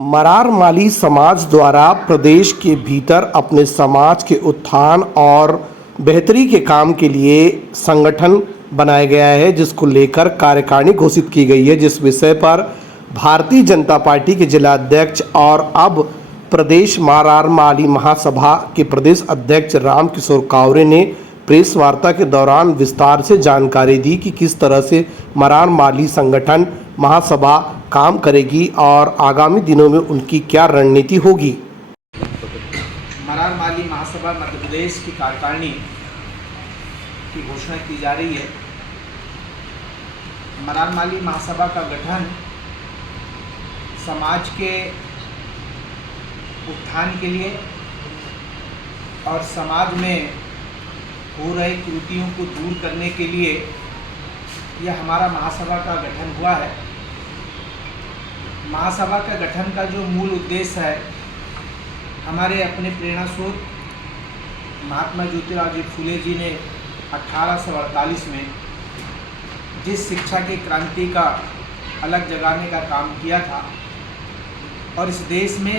मरार माली समाज द्वारा प्रदेश के भीतर अपने समाज के उत्थान और बेहतरी के काम के लिए संगठन बनाया गया है, जिसको लेकर कार्यकारिणी घोषित की गई है। जिस विषय पर भारतीय जनता पार्टी के जिला अध्यक्ष और अब प्रदेश मरार माली महासभा के प्रदेश अध्यक्ष रामकिशोर कावरे ने प्रेस वार्ता के दौरान विस्तार से जानकारी दी कि किस तरह से मरार माली संगठन महासभा काम करेगी और आगामी दिनों में उनकी क्या रणनीति होगी। मरार माली महासभा मध्य प्रदेश की कार्यकारिणी की घोषणा की जा रही है। मरार माली महासभा का गठन समाज के उत्थान के लिए और समाज में हो रही त्रुटियों को दूर करने के लिए यह हमारा महासभा का गठन हुआ है। महासभा का गठन का जो मूल उद्देश्य है, हमारे अपने प्रेरणा स्रोत महात्मा ज्योतिराव जी फुले जी ने 1848 में जिस शिक्षा की क्रांति का अलग जगाने का काम किया था और इस देश में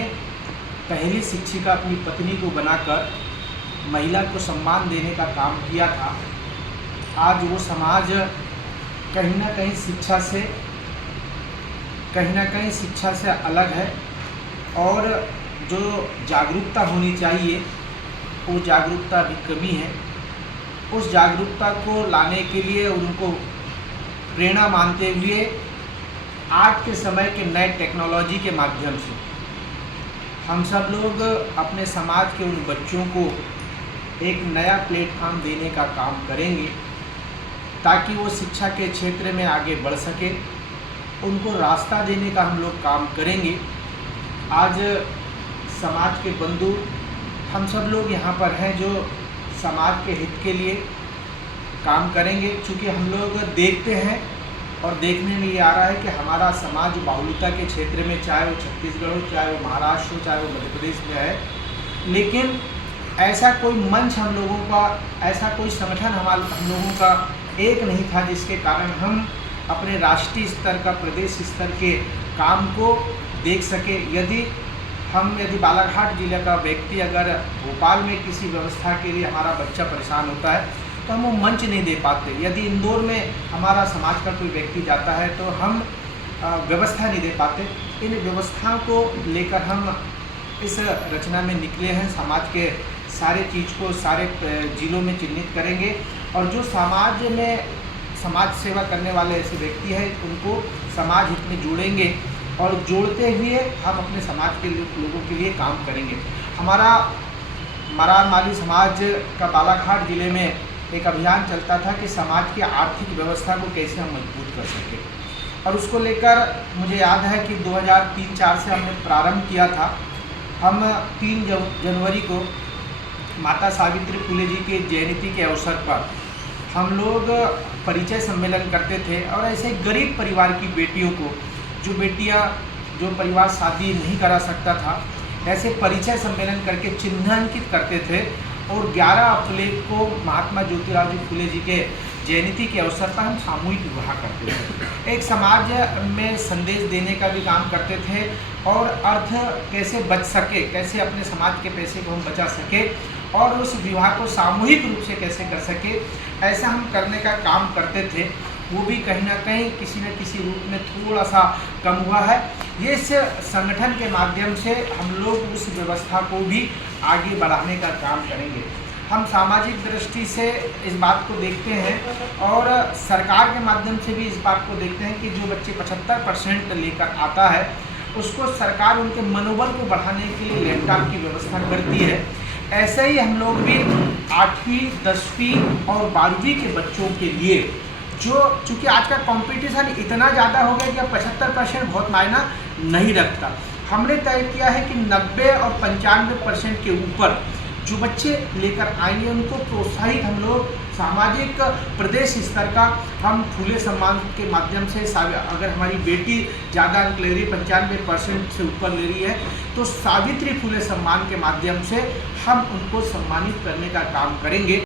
पहली शिक्षिका अपनी पत्नी को बनाकर महिला को सम्मान देने का काम किया था, आज वो समाज कहीं ना कहीं शिक्षा से अलग है और जो जागरूकता होनी चाहिए वो जागरूकता अभी कमी है। उस जागरूकता को लाने के लिए उनको प्रेरणा मानते हुए आज के समय के नए टेक्नोलॉजी के माध्यम से हम सब लोग अपने समाज के उन बच्चों को एक नया प्लेटफॉर्म देने का काम करेंगे ताकि वो शिक्षा के क्षेत्र में आगे बढ़ सके। उनको रास्ता देने का हम लोग काम करेंगे। आज समाज के बंधु हम सब लोग यहाँ पर हैं जो समाज के हित के लिए काम करेंगे। चूँकि हम लोग देखते हैं और देखने में ये आ रहा है कि हमारा समाज बाहुल्यता के क्षेत्र में, चाहे वो छत्तीसगढ़ हो, चाहे वो महाराष्ट्र हो, चाहे वो मध्य प्रदेश में है, लेकिन ऐसा कोई मंच हम लोगों का, ऐसा कोई संगठन हम लोगों का एक नहीं था जिसके कारण हम अपने राष्ट्रीय स्तर का, प्रदेश स्तर के काम को देख सके। यदि बालाघाट जिले का व्यक्ति अगर भोपाल में किसी व्यवस्था के लिए हमारा बच्चा परेशान होता है तो हम वो मंच नहीं दे पाते। यदि इंदौर में हमारा समाज का कोई व्यक्ति जाता है तो हम व्यवस्था नहीं दे पाते। इन व्यवस्थाओं को लेकर हम इस रचना में निकले हैं। समाज के सारे चीज़ को सारे जिलों में चिन्हित करेंगे और जो समाज में समाज सेवा करने वाले ऐसे व्यक्ति हैं उनको समाज हित में जोड़ेंगे और जोड़ते हुए हम अपने समाज के लोगों के लिए काम करेंगे। हमारा मरार माली समाज का बालाघाट जिले में एक अभियान चलता था कि समाज की आर्थिक व्यवस्था को कैसे हम मजबूत कर सकें और उसको लेकर मुझे याद है कि 2003-04 से हमने प्रारंभ किया था। हम 3 जनवरी को माता सावित्री फुले जी के जयंती के अवसर पर हम लोग परिचय सम्मेलन करते थे और ऐसे गरीब परिवार की बेटियों को, जो परिवार शादी नहीं करा सकता था, ऐसे परिचय सम्मेलन करके चिन्हांकित करते थे और 11 अप्रैल को महात्मा ज्योतिराव जी फुले जी के जयंती के अवसर पर हम सामूहिक विवाह करते थे। एक समाज में संदेश देने का भी काम करते थे और अर्थ कैसे बच सके, कैसे अपने समाज के पैसे को हम बचा सके और उस विवाह को सामूहिक रूप से कैसे कर सके, ऐसा हम करने का काम करते थे। वो भी कहीं ना कहीं किसी न किसी रूप में थोड़ा सा कम हुआ है। ये इस संगठन के माध्यम से हम लोग उस व्यवस्था को भी आगे बढ़ाने का काम करेंगे। हम सामाजिक दृष्टि से इस बात को देखते हैं और सरकार के माध्यम से भी इस बात को देखते हैं कि जो बच्चे 75% लेकर आता है उसको सरकार उनके मनोबल को बढ़ाने के लिए लैपटॉप की व्यवस्था करती है। ऐसे ही हम लोग भी 8वीं 10वीं और 12वीं के बच्चों के लिए चूँकि आज का कंपटीशन इतना ज़्यादा हो गया कि 75% बहुत मायना नहीं रखता। हमने तय किया है कि 90 और 95% के ऊपर जो बच्चे लेकर आएंगे उनको प्रोत्साहित हम लोग सामाजिक प्रदेश स्तर का हम फूले सम्मान के माध्यम से, अगर हमारी बेटी ज़्यादा अंक ले रही, 95% से ऊपर ले रही है, तो सावित्री फूले सम्मान के माध्यम से हम उनको सम्मानित करने का काम करेंगे।